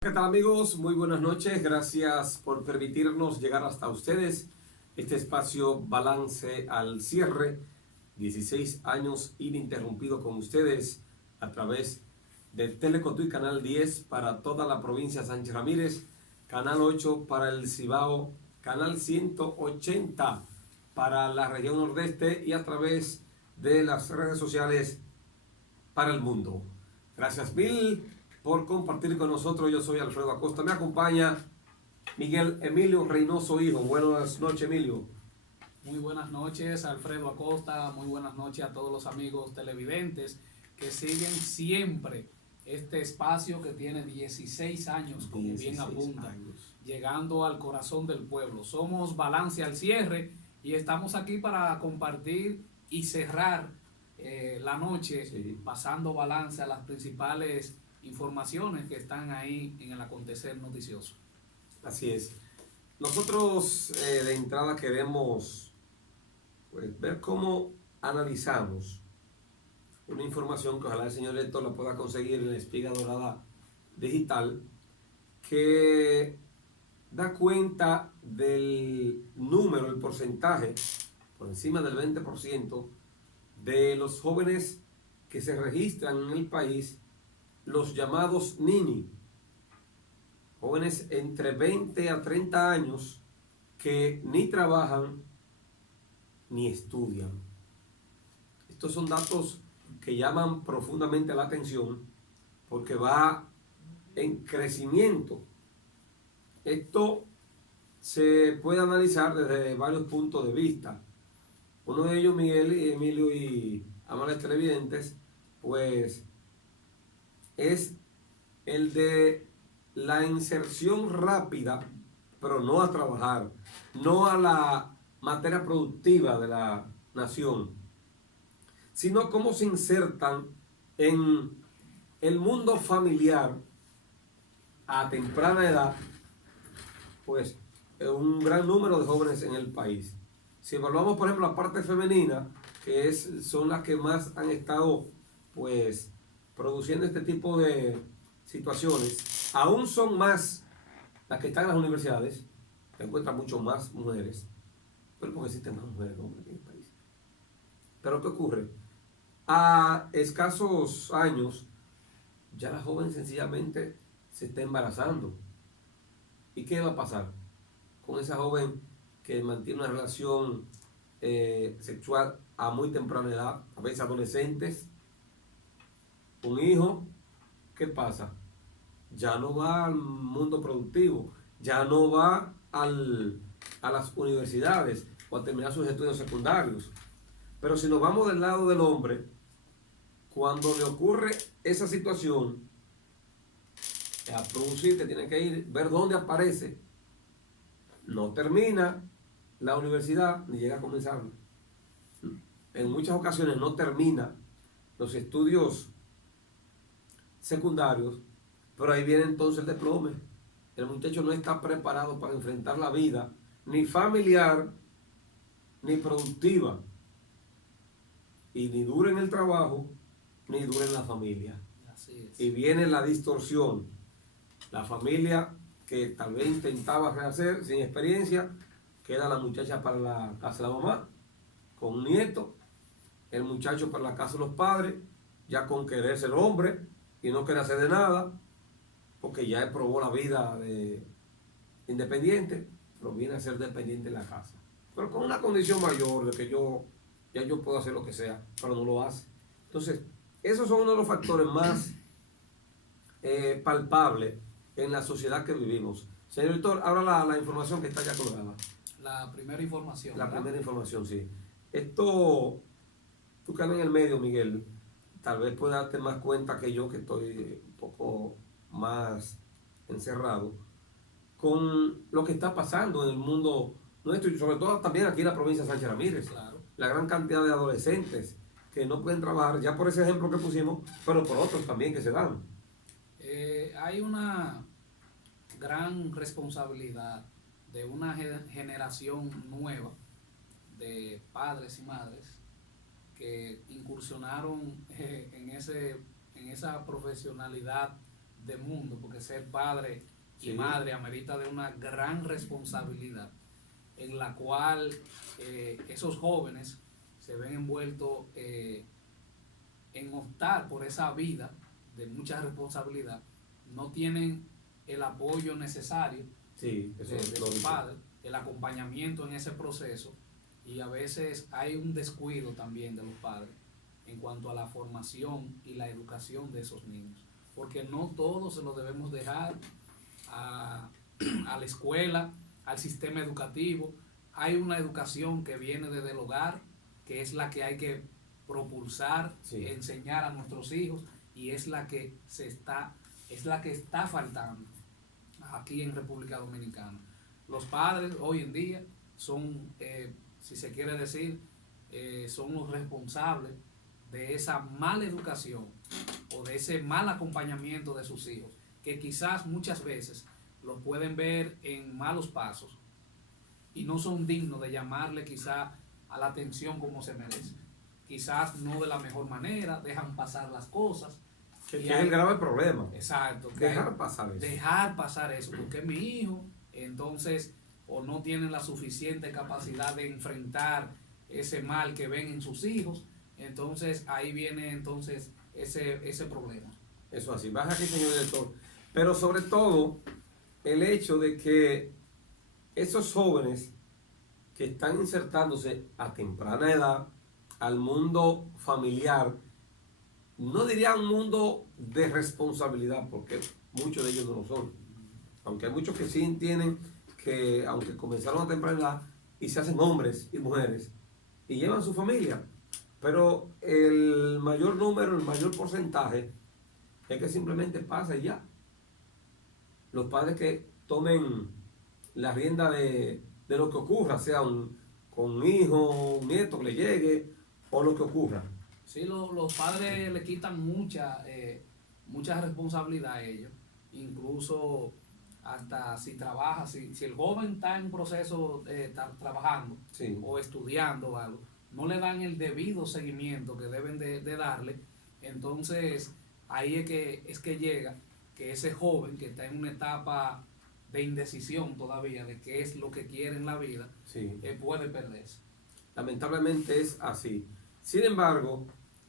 ¿Qué tal amigos? Muy buenas noches. Gracias por permitirnos llegar hasta ustedes. Este espacio Balance al Cierre. 16 años ininterrumpido con ustedes a través de Telecotuí Canal 10 para toda la provincia de Sánchez Ramírez, Canal 8 para el Cibao, Canal 180 para la región nordeste y a través de las redes sociales para el mundo. Gracias mil por compartir con nosotros. Yo soy Alfredo Acosta. Me acompaña Miguel Emilio Reynoso Hijo. Buenas noches, Emilio. Muy buenas noches, Alfredo Acosta. Muy buenas noches a todos los amigos televidentes que siguen siempre este espacio que tiene 16 años, como 16 bien apunta, llegando al corazón del pueblo. Somos Balance al Cierre y estamos aquí para compartir y cerrar la noche, pasando balance a las principales informaciones que están ahí en el acontecer noticioso. Así es. Nosotros de entrada queremos ver cómo analizamos una información que ojalá el señor Héctor la pueda conseguir en la Espiga Dorada Digital, que da cuenta del número, el porcentaje, por encima del 20%, de los jóvenes que se registran en el país, los llamados NINI, jóvenes entre 20 a 30 años que ni trabajan ni estudian. Estos son datos que llaman profundamente la atención porque va en crecimiento. Esto se puede analizar desde varios puntos de vista. Uno de ellos, Miguel y Emilio y amables televidentes, pues es el de la inserción rápida, pero no a trabajar, no a la materia productiva de la nación, sino cómo se insertan en el mundo familiar a temprana edad, pues un gran número de jóvenes en el país. Si evaluamos, por ejemplo, la parte femenina, que son las que más han estado pues produciendo este tipo de situaciones, aún son más las que están en las universidades, que encuentran mucho más mujeres, pero porque existen más mujeres que hombres en el país. Pero ¿qué ocurre? A escasos años, ya la joven sencillamente se está embarazando. ¿Y qué va a pasar con esa joven que mantiene una relación sexual a muy temprana edad, a veces adolescentes, un hijo? ¿Qué pasa? Ya no va al mundo productivo, ya no va a las universidades o a terminar sus estudios secundarios. Pero si nos vamos del lado del hombre, cuando le ocurre esa situación, a producir, que tiene que ir, ver dónde aparece, no termina la universidad ni llega a comenzarla. En muchas ocasiones no termina los estudios secundarios, pero ahí viene entonces el desplome. El muchacho no está preparado para enfrentar la vida, ni familiar, ni productiva, y ni dura en el trabajo, ni dura en la familia. Así es. Y viene la distorsión. La familia que tal vez intentaba rehacer sin experiencia, queda la muchacha para la casa de la mamá, con un nieto, el muchacho para la casa de los padres, ya con querer ser hombre y no querer hacer de nada, porque ya probó la vida de independiente, pero viene a ser dependiente en la casa. Pero con una condición mayor de que ya yo puedo hacer lo que sea, pero no lo hace. Entonces, esos son uno de los factores más palpables en la sociedad que vivimos. Señor Víctor, ahora la información que está ya colgada. La primera información. La ¿verdad? primera información, sí. Esto, tú que andas en el medio, Miguel, tal vez puedas darte más cuenta que yo, que estoy un poco más encerrado, con lo que está pasando en el mundo nuestro y sobre todo también aquí en la provincia de Sánchez Ramírez. Claro. La gran cantidad de adolescentes que no pueden trabajar, ya por ese ejemplo que pusimos, pero por otros también que se dan. Hay una gran responsabilidad de una generación nueva de padres y madres que incursionaron en esa profesionalidad de mundo, porque ser padre y Sí. madre amerita de una gran responsabilidad, en la cual esos jóvenes se ven envueltos en optar por esa vida de mucha responsabilidad, no tienen el apoyo necesario Sí, eso de es sus lógico. padres, el acompañamiento en ese proceso, y a veces hay un descuido también de los padres en cuanto a la formación y la educación de esos niños, porque no todo se lo debemos dejar a, a la escuela, al sistema educativo. Hay una educación que viene desde el hogar, que es la que hay que propulsar, Sí. enseñar a nuestros hijos, y es la que está faltando aquí en República Dominicana. Los padres hoy en día son, si se quiere decir, son los responsables de esa mala educación o de ese mal acompañamiento de sus hijos, que quizás muchas veces los pueden ver en malos pasos y no son dignos de llamarle quizás a la atención como se merece. Quizás no de la mejor manera, dejan pasar las cosas. Que Y es el grave problema. Exacto. Dejar pasar eso. Dejar pasar eso, porque es mi hijo, entonces, o no tienen la suficiente capacidad de enfrentar ese mal que ven en sus hijos, entonces ahí viene entonces ese problema. Eso así. Baja aquí, señor director. Pero sobre todo, el hecho de que esos jóvenes que están insertándose a temprana edad al mundo familiar, no diría un mundo de responsabilidad, porque muchos de ellos no lo son. Aunque hay muchos que sí entienden que, aunque comenzaron a temprana edad y se hacen hombres y mujeres y llevan su familia, pero el mayor número, el mayor porcentaje es que simplemente pasa y ya. Los padres que tomen la rienda de lo que ocurra, sea con un hijo, un nieto que le llegue, o lo que ocurra. Sí, los padres le quitan mucha responsabilidad a ellos, incluso hasta si trabaja, si el joven está en un proceso trabajando Sí. o estudiando o algo, no le dan el debido seguimiento que deben de darle, entonces ahí es que llega que ese joven que está en una etapa de indecisión todavía de qué es lo que quiere en la vida, Sí. Puede perderse. Lamentablemente es así. Sin embargo,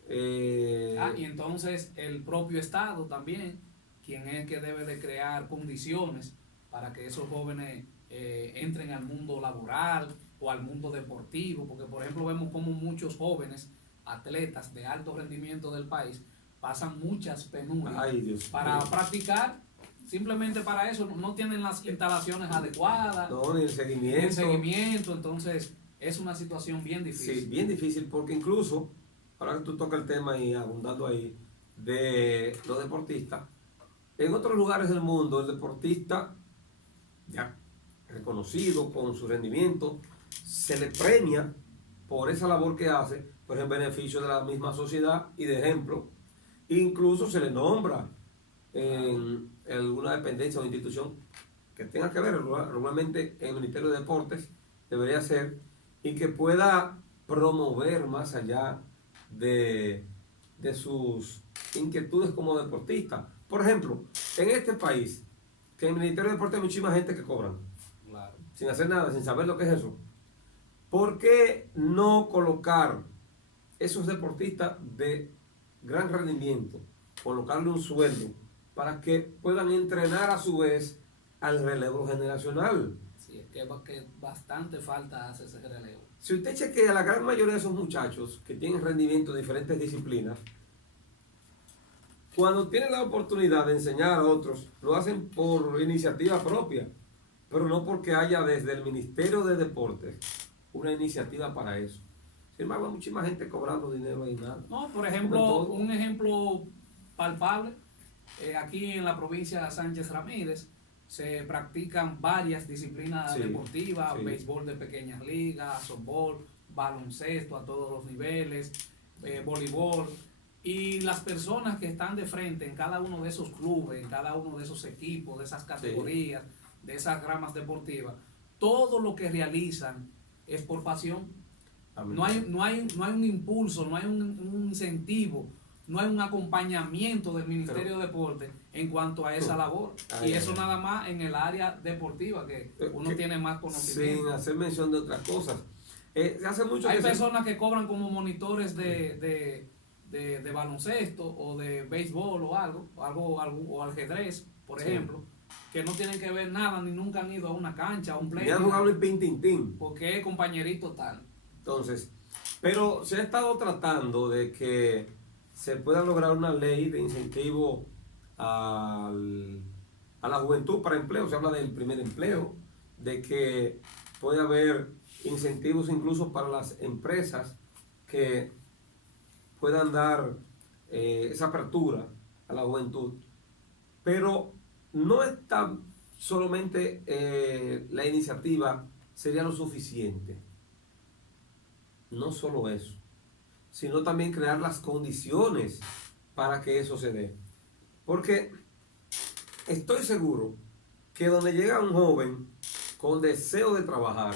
Y entonces el propio Estado también, quien es que debe de crear condiciones para que esos jóvenes entren al mundo laboral o al mundo deportivo, porque por ejemplo vemos como muchos jóvenes atletas de alto rendimiento del país pasan muchas penurias ay, Dios para mío. practicar, simplemente para eso, no tienen las instalaciones adecuadas, No, ni el ni seguimiento. el seguimiento, entonces es una situación bien difícil. Sí, bien difícil, porque incluso, ahora que tú tocas el tema y abundando ahí, de los deportistas, en otros lugares del mundo, el deportista, ya reconocido con su rendimiento, se le premia por esa labor que hace, pues en beneficio de la misma sociedad y de ejemplo. Incluso se le nombra en alguna dependencia o institución que tenga que ver regularmente en el Ministerio de Deportes, debería ser, y que pueda promover más allá de sus inquietudes como deportista. Por ejemplo, en este país, que en el Ministerio de Deportes hay muchísima gente que cobran, Claro. sin hacer nada, sin saber lo que es eso. ¿Por qué no colocar esos deportistas de gran rendimiento, colocarle un sueldo para que puedan entrenar a su vez al relevo generacional? Sí, es que bastante falta hace ese relevo. Si usted chequea, la gran mayoría de esos muchachos que tienen rendimiento de diferentes disciplinas, cuando tienen la oportunidad de enseñar a otros, lo hacen por iniciativa propia, pero no porque haya desde el Ministerio de Deportes una iniciativa para eso. Sin embargo, hay muchísima gente cobrando dinero ahí, nada. No, por ejemplo, un ejemplo palpable, aquí en la provincia de Sánchez Ramírez se practican varias disciplinas Sí, deportivas, sí. béisbol de pequeñas ligas, softball, baloncesto a todos los niveles, voleibol, y las personas que están de frente en cada uno de esos clubes, en cada uno de esos equipos, de esas categorías, de esas ramas deportivas, todo lo que realizan es por pasión. No hay un impulso, no hay un incentivo, no hay un acompañamiento del Ministerio de Deporte en cuanto a esa labor. Y eso nada más en el área deportiva, que uno tiene más conocimiento. Sin hacer mención de otras cosas. Hace mucho hay personas que cobran como monitores de baloncesto o de béisbol o algo o ajedrez, por ejemplo, que no tienen que ver nada ni nunca han ido a una cancha, a un play. Ni han jugado el pintintín. Porque es compañerito tal. Entonces, pero se ha estado tratando de que se pueda lograr una ley de incentivo a la juventud para empleo. Se habla del primer empleo, de que puede haber incentivos incluso para las empresas que puedan dar esa apertura a la juventud. Pero no está solamente la iniciativa sería lo suficiente. No solo eso, sino también crear las condiciones para que eso se dé. Porque estoy seguro que donde llega un joven con deseo de trabajar,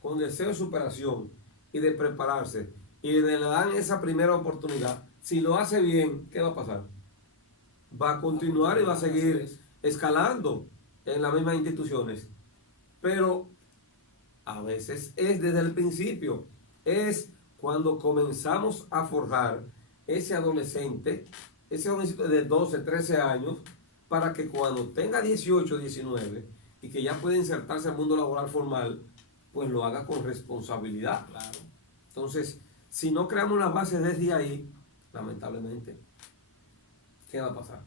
con deseo de superación y de prepararse, y le dan esa primera oportunidad, si lo hace bien, ¿qué va a pasar? Va a continuar y va a seguir escalando en las mismas instituciones. Pero a veces es desde el principio, es cuando comenzamos a forjar ese adolescente, ese jovencito de 12, 13 años, para que cuando tenga 18, 19 y que ya puede insertarse al mundo laboral formal, pues lo haga con responsabilidad. Claro. Entonces, si no creamos las bases desde ahí, lamentablemente, ¿qué va a pasar?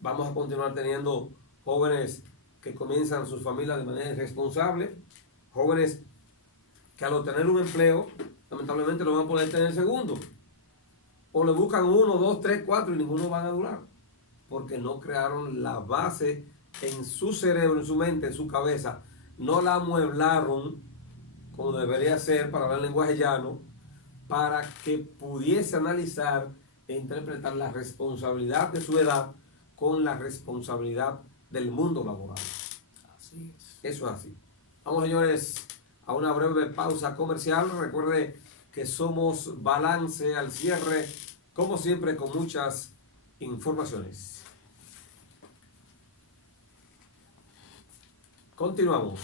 Vamos a continuar teniendo jóvenes que comienzan sus familias de manera irresponsable, jóvenes que al obtener un empleo, lamentablemente no van a poder tener el segundo. O le buscan 1, 2, 3, 4 y ninguno van a durar. Porque no crearon la base en su cerebro, en su mente, en su cabeza. No la amueblaron como debería ser, para hablar lenguaje llano, para que pudiese analizar e interpretar la responsabilidad de su edad con la responsabilidad del mundo laboral. Así es. Eso es así. Vamos, señores, a una breve pausa comercial. Recuerde que somos Balance al cierre, como siempre, con muchas informaciones. Continuamos.